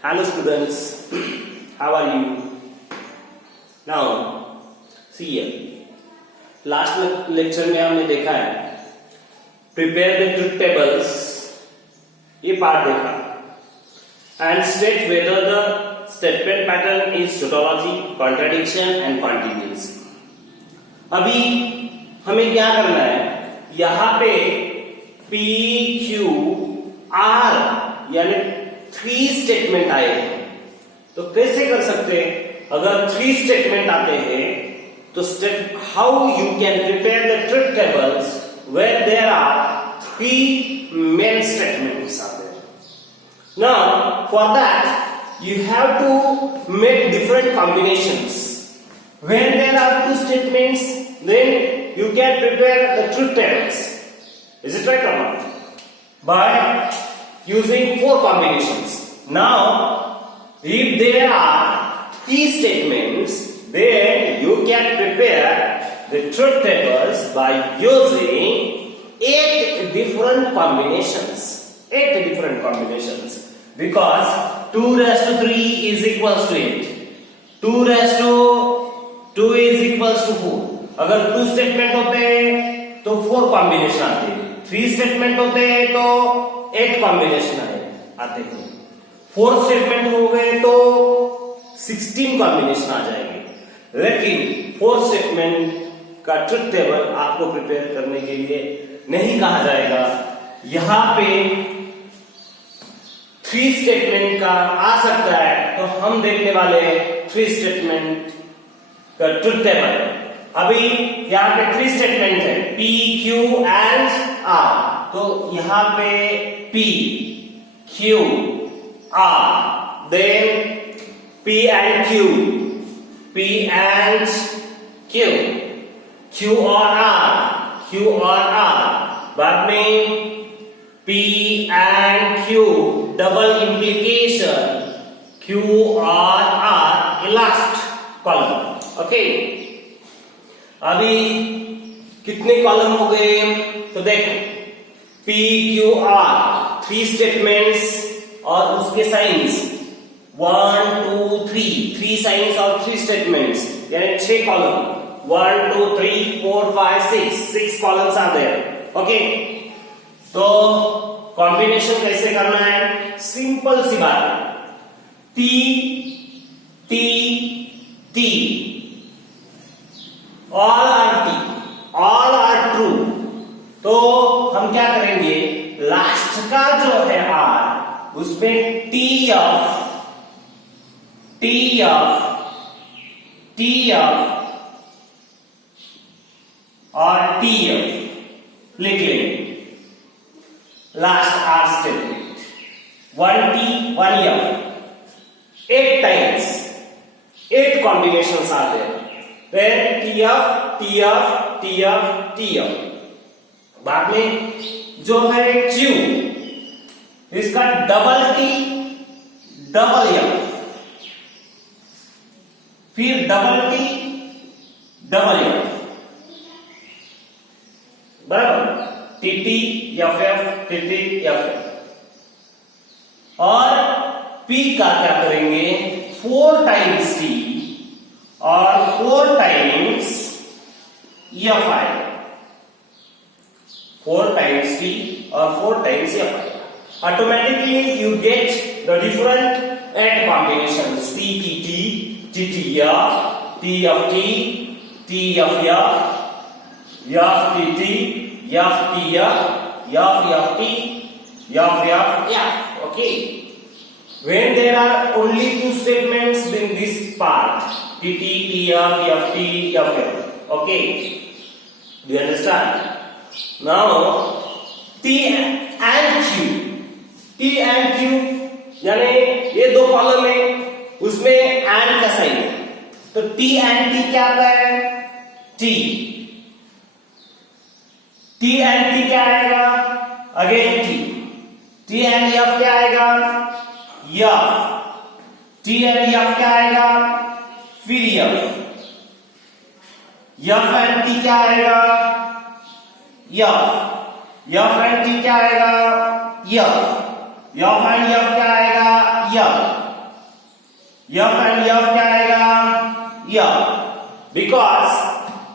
Hello students, how are you? Now, see here. Last lecture में हमने देखा है prepare the truth tables, ये पार्ट देखा, and state whether the statement pattern is tautology, contradiction and continuous. अभी हमें क्या करना है, यहाँ पे P, Q, R यानी 3 स्टेटमेंट आए हैं, तो कैसे कर सकते हैं? अगर 3 स्टेटमेंट आते हैं तो how you can prepare the truth tables where there are 3 main statements are there. Now for that you have to make different combinations. When there are 2 statements then you can prepare the truth tables. Is it right or not? By using 4 combinations. Now, if there are 3 statements, then you can prepare the truth tables by using 8 different combinations. 8 different combinations. Because 2 raised to 3 is equals to 8. 2 raised to 2 is equals to 4. अगर 2 statement होते हैं तो 4 combination आते हैं. 3 statement होते हैं तो 8 combination आते हैं. 4 स्टेटमेंट हो गए तो 16 कॉम्बिनेशन आ जाएंगे. लेकिन 4 स्टेटमेंट का ट्रुथ टेबल आपको प्रिपेयर करने के लिए नहीं कहा जाएगा. यहां पे 3 स्टेटमेंट का आ सकता है, तो हम देखने वाले 3 स्टेटमेंट का ट्रुथ टेबल. अभी यहां पे 3 स्टेटमेंट है, P, Q एंड R. तो यहां पे P, Q, R, then P and Q, P and Q, Q और R, Q और R. बाद में P and Q, double implication, Q और R, last column. ओके, अभी कितने कॉलम हो गए? तो देखो P, Q, R 3 स्टेटमेंट्स और उसके साइंस 1, 2, 3 साइंस और 3 स्टेटमेंट्स यानी 6 column. 1, 2, 3, 4, 5, 6 columns are there. Okay, तो कॉम्बिनेशन कैसे करना है? सिंपल सी बात है. T, T, T, all are true. तो हम क्या करेंगे, लास्ट का जो है R उसमें T of और TF लिख लेंगे. Last R statement 1T 1F 8 times 8 combinations are there. फिर TF. बाद में जो है Q, इसका डबल T डबल F, फिर डबल T डबल F, बराबर TT FF. और P का क्या करेंगे, 4 टाइम्स T और 4 टाइम्स F आएगा. 4 times T or 4 times F. Automatically you get the different 8 combinations. TTT, TTF, TFT, TFF, FTT, FTF, FFT, FFF. Okay. When there are only 2 statements in this part, TT, TF, FT, FF. Okay. Do you understand? Now T and Q यानी ये 2 column है, उसमें and का sign है, तो T and T क्या आता है? T and T क्या आएगा? अगेन T and F क्या आएगा? T and F क्या आएगा? फिर F and T क्या आएगा? F and T क्या आएगा? F and F क्या आएगा? F and F क्या आएगा? F. Because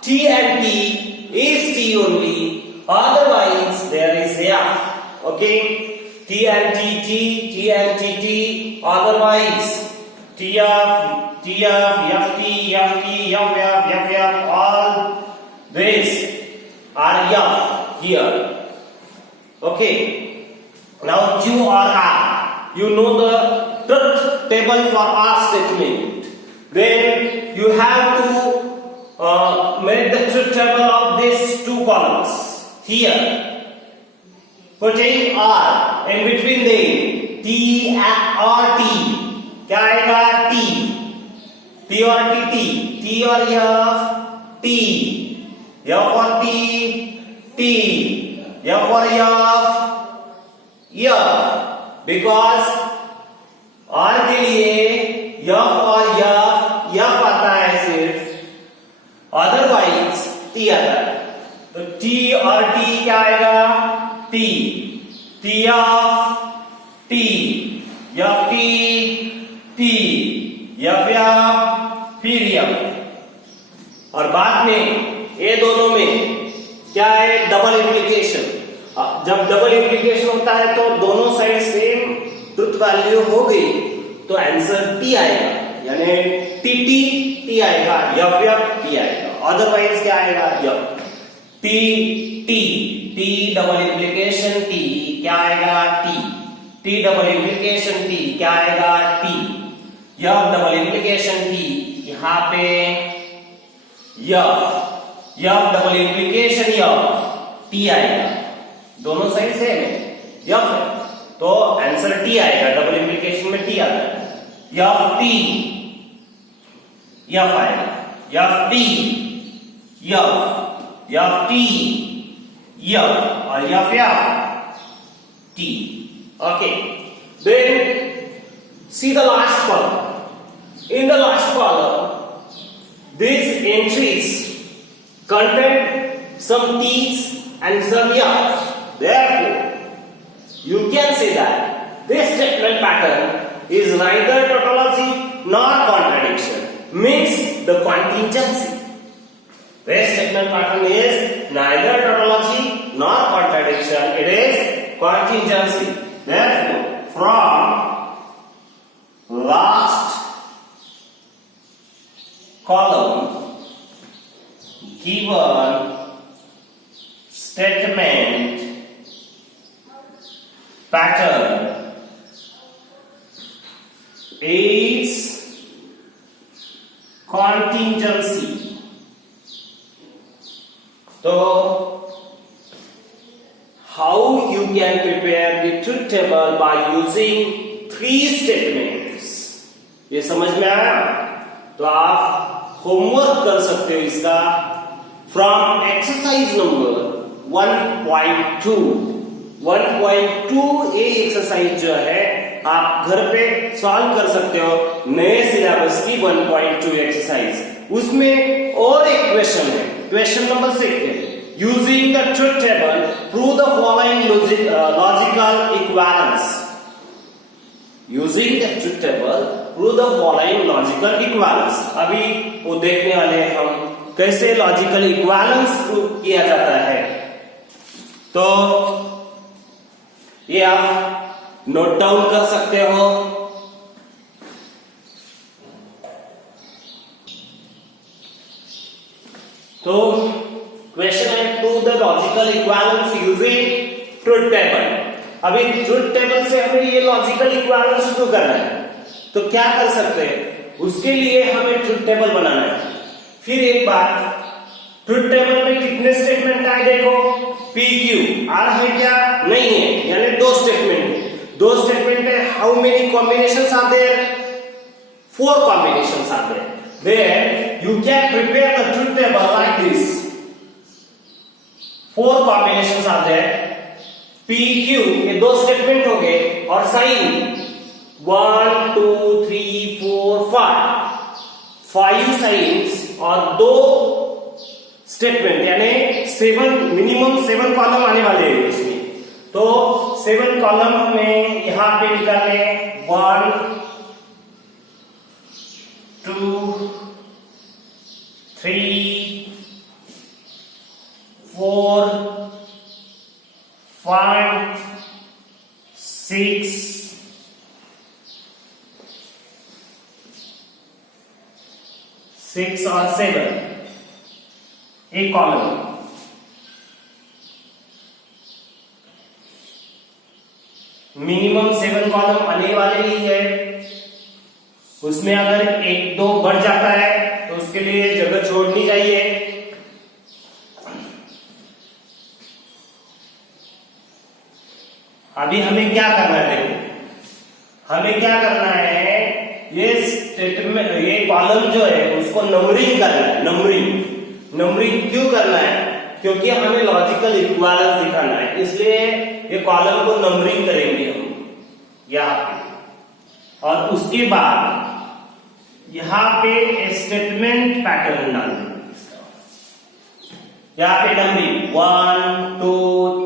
T and T is T only. Otherwise there is F. Okay. T and T, T and T, T. Otherwise TF, FT, FF, all these are F here. Okay. Now Q or R. You know the truth table for R statement. Then you have to make the truth table of these two columns. Here, putting R in between them, T or T. क्या आएगा? T. T or T. T or F. T. F or T. T. F or F. F. Because R के लिए F और F आता है सिर्फ, otherwise T आता है. तो T और T क्या आएगा? T. T of T. F T. T. F फिर F. और बाद में ये दोनों में क्या है? Double implication. जब डबल इंप्लीकेशन होता है तो दोनों साइड सेम ट्रुथ वैल्यू हो गई तो आंसर T आएगा, यानी T आएगा, F T आएगा. अदरवाइज क्या आएगा? F T double implication T क्या आएगा? T डबल इंप्लीकेशन T क्या आएगा? T. F double implication T यहाँ पे F डबल इंप्लीकेशन T आएगा. दोनों साइड सेम है, F है, तो आंसर T आएगा. डबल इंप्लीकेशन में T आता है. F आएगा. F और F T. Okay. Then see the last column. In the last column, these entries contain some T's and some F's. Therefore, you can say that this statement pattern is neither tautology nor contradiction. Means the contingency. This statement pattern is neither tautology nor contradiction. It is contingency. Therefore, from last column given statement pattern is contingency. So how you can prepare the truth table by using 3 statements? ये समझ में आया? तो आप homework कर सकते हो इसका फ्रॉम एक्सरसाइज नंबर 1.2 ये एक्सरसाइज जो है आप घर पे सॉल्व कर सकते हो. नए सिलेबस की 1.2 एक्सरसाइज, उसमें और एक क्वेश्चन है, क्वेश्चन नंबर 6 है. Using the truth table prove the following logical equivalence. Using the truth table prove the following logical equivalence. अभी वो देखने वाले हैं हम कैसे लॉजिकल इक्विवेलेंस प्रूव किया जाता है. तो ये आप नोट डाउन कर सकते हो. तो क्वेश्चन है prove the logical equivalence using truth table. अभी ट्रुथ टेबल से हमें ये लॉजिकल इक्विवेलेंस प्रूव करना है, तो क्या कर सकते हैं? उसके लिए हमें ट्रुथ टेबल बनाना है. फिर एक बार ट्रुथ टेबल में कितने स्टेटमेंट आए देखो. PQ R है क्या? नहीं है, यानी 2 स्टेटमेंट है. 2 स्टेटमेंट है. How many combinations are there? 4 combinations are there. Then you can prepare the truth table like this. 4 combinations are there. PQ ये 2 स्टेटमेंट हो गए और साइन 1 2 3 4 5 साइंस और 2 स्टेटमेंट, यानी 7 मिनिमम 7 कॉलम आने वाले हैं इसमें. तो 7 कॉलम में यहां पे निकाले 1 6 और 7, एक कॉलम। मिनिमम 7 कॉलम आने वाले ही है, उसमें अगर 1-2 बढ़ जाता है तो उसके लिए जगह छोड़नी चाहिए। अभी हमें क्या करना है, देखो हमें क्या करना है, ये स्टेटमेंट, ये कॉलम जो है उसको नंबरिंग करना है। नंबरिंग क्यों करना है? क्योंकि हमें लॉजिकल इक्विवेलेंस दिखाना है, इसलिए ये कॉलम को नंबरिंग करेंगे हम यहाँ पे। और उसके बाद यहाँ पे स्टेटमेंट पैटर्न डाल देंगे। यहाँ पे नंबरिंग 1 2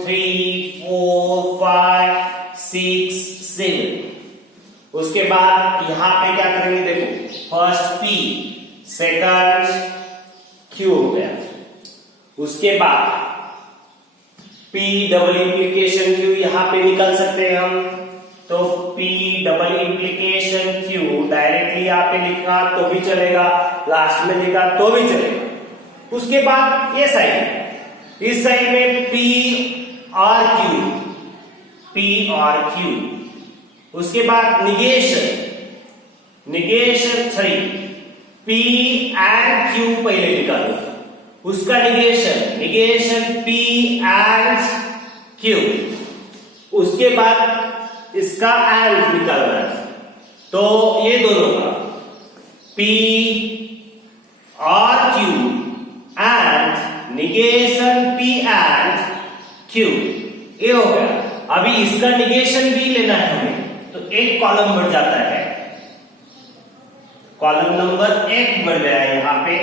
3 4 5 6 7। उसके बाद यहाँ पे क्या करेंगे, देखो फर्स्ट P, सेकंड Q हो गया। उसके बाद P डबल इंप्लीकेशन Q यहाँ पे निकल सकते हैं हम, तो P double implication Q directly यहाँ पे लिखा तो भी चलेगा, लास्ट में लिखा तो भी चलेगा। उसके बाद ये साइड, इस साइड में P और Q। उसके बाद negation sorry, P and Q पहले निकालो, उसका निगेशन P एंड Q। उसके बाद इसका एंड निकालना है, तो ये दोनों का P और Q and negation P and Q, ये हो गया। अभी इसका निगेशन भी लेना है हमें, तो एक कॉलम बढ़ जाता है, कॉलम नंबर 1 बढ़ गया है यहाँ पे।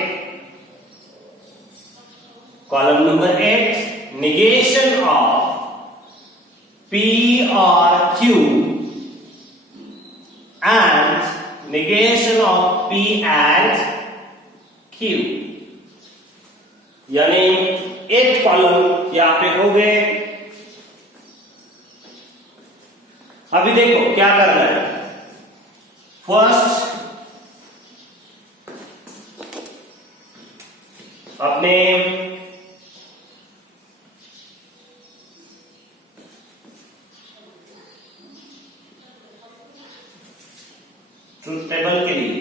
Column number 8, negation of P और Q and negation of P and Q, यानी 8 कॉलम यहाँ पे हो गए। अभी देखो क्या करना है, फर्स्ट अपने ट्रूथ टेबल के लिए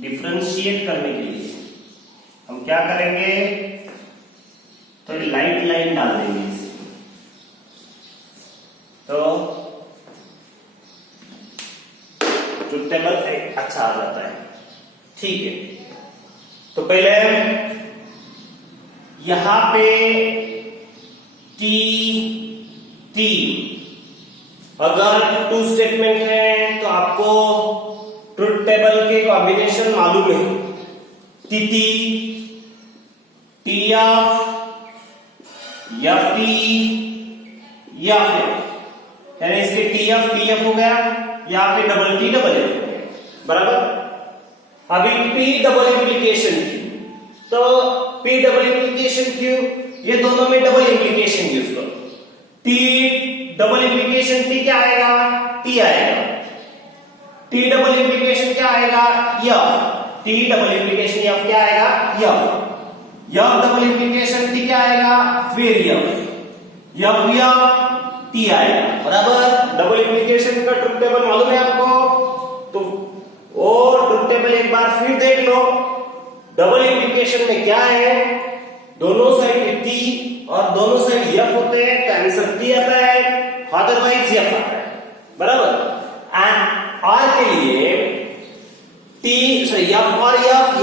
डिफरेंशिएट करने के लिए हम क्या करेंगे, थोड़ी लाइट लाइन डाल देंगे इसे, तो ट्रूथ टेबल अच्छा आ जाता है। ठीक है, तो पहले यहां पे टी अगर 2 स्टेटमेंट है तो आपको ट्रूथ टेबल के कॉम्बिनेशन मालूम है, टी एफ यानी इसके टी एफ हो गया, यहाँ पे डबल टी डबल एफ हो गया, बराबर। अभी P डबल इंप्लीकेशन Q, तो P डबल इंप्लीकेशन Q, ये दोनों में डबल इंप्लीकेशन यूज करो। T डबल इंप्लीकेशन T क्या आएगा, T आएगा। T डबल इंप्लीकेशन क्या आएगा, F। T double implication F क्या आएगा, F। F double implication T क्या आएगा, फिर F T आएगा, बराबर। डबल इंप्लीकेशन का ट्रूथ टेबल मालूम है आपको, तो वो ट्रूथ टेबल एक बार फिर देख लो। डबल इंप्लीकेशन में क्या है, दोनों साइड T और दोनों साइड F होते हैं, तो आंसर T आता है, अदरवाइज F आता है, बराबर। एंड R के लिए F और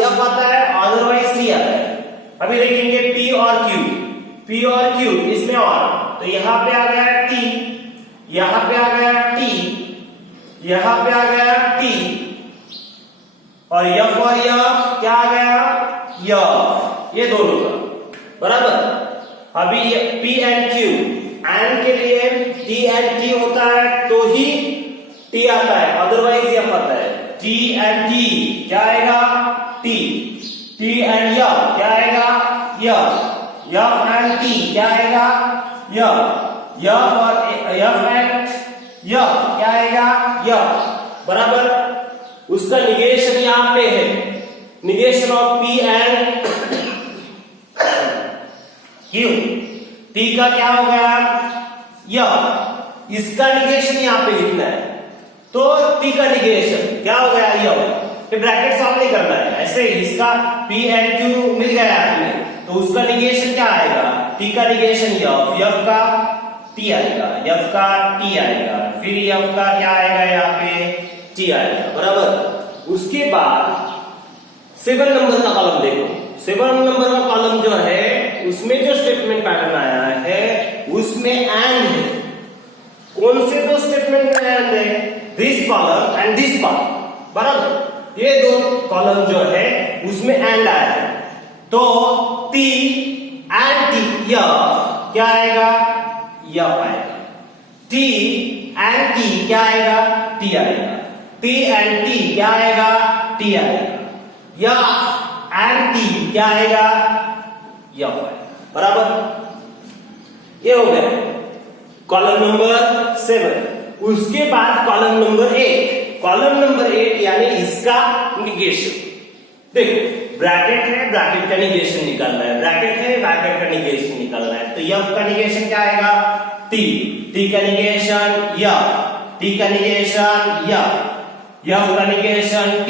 F आता है, अदरवाइज T आता है। अभी देखेंगे P और Q इसमें और, तो यहां पे आ गया T, यहां पे आ गया T, यहां पे आ गया T, और F और F क्या आ गया, F, ये दोनों का, बराबर। अभी P एंड Q, एंड के लिए T एंड T होता है तो ही T आता है, अदरवाइज F आता है। T एंड T क्या आएगा, T एंड F क्या आएगा, F एंड T क्या आएगा, F और F एंड F क्या आएगा, F, बराबर। उसका निगेशन यहां पे है, negation of P and Q। T का क्या हो गया, यह इसका निगेशन यहां पे लिखना है, तो T का निगेशन क्या हो गया, यह ब्रैकेट सॉल्व नहीं करना है, ऐसे ही इसका P एंड Q मिल गया हमें, तो उसका निगेशन क्या आएगा, T का निगेशन F का T आएगा, F का T आएगा, फिर F का क्या आएगा यहाँ पे T आएगा, बराबर। उसके बाद 7 नंबर का कॉलम देखो, 7 नंबर का कॉलम जो है उसमें जो स्टेटमेंट पैटर्न आया है उसमें एंड है। कौन से दो स्टेटमेंट में एंड है, this column and this column, बराबर। ये दो कॉलम जो है उसमें एंड आया है, तो T एंड T यह क्या आएगा, यह आएगा। T एंड T क्या आएगा, T आएगा। T एंड T क्या आएगा, T आएगा। यह एंड T क्या आएगा, यह आएगा, बराबर। ये हो गया कॉलम नंबर 7। उसके बाद कॉलम नंबर 8, कॉलम नंबर 8 यानी इसका निगेशन। देखो ब्रैकेट है, ब्रैकेट का निगेशन निकालना है, ब्रैकेट है, ब्रैकेट का निगेशन निकालना है, तो F का निगेशन क्या आएगा, T, T का निगेशन F, T का निगेशन F का निगेशन T।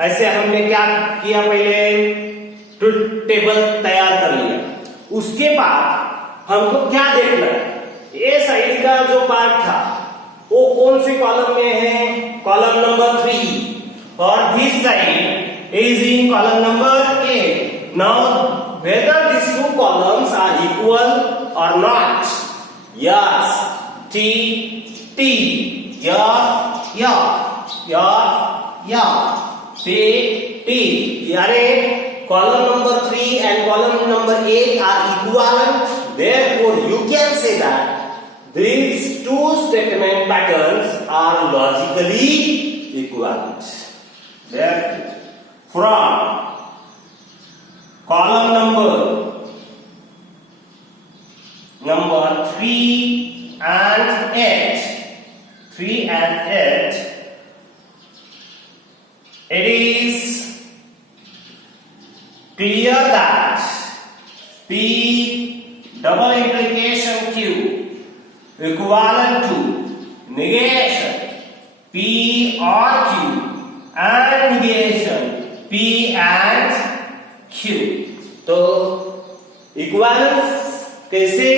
ऐसे हमने क्या किया, पहले ट्रुथ टेबल तैयार कर लिया। उसके बाद हमको क्या देखना है, ए साइड का जो पार्ट था वो कौन से कॉलम में है, कॉलम नंबर 3, और this side is in column number 8। Now whether these two columns are equal or not, yes, T T, T T, यानी column number 3 and column number 8 are equivalent, therefore you can say that these two statement patterns are logically equivalent. Therefore, from column number 3 and 8, it is clear that P double implication Q equivalent to negation P or Q and negation P and Q। तो equivalence कैसे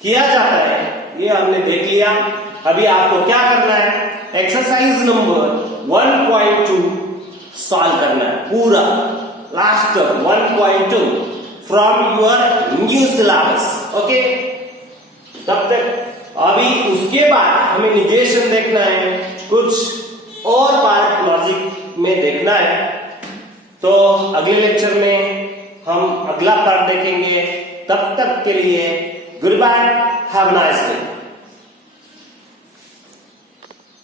किया जाता है ये हमने देख लिया। अभी आपको क्या करना है, एक्सरसाइज नंबर 1.2 सॉल्व करना है, पूरा last 1.2 from your new syllabus. Okay, तब तक अभी उसके बाद हमें निगेशन देखना है, कुछ और पार्ट लॉजिक में देखना है। तो अगले लेक्चर में हम अगला पार्ट देखेंगे। तब तक के लिए good bye, have a nice day.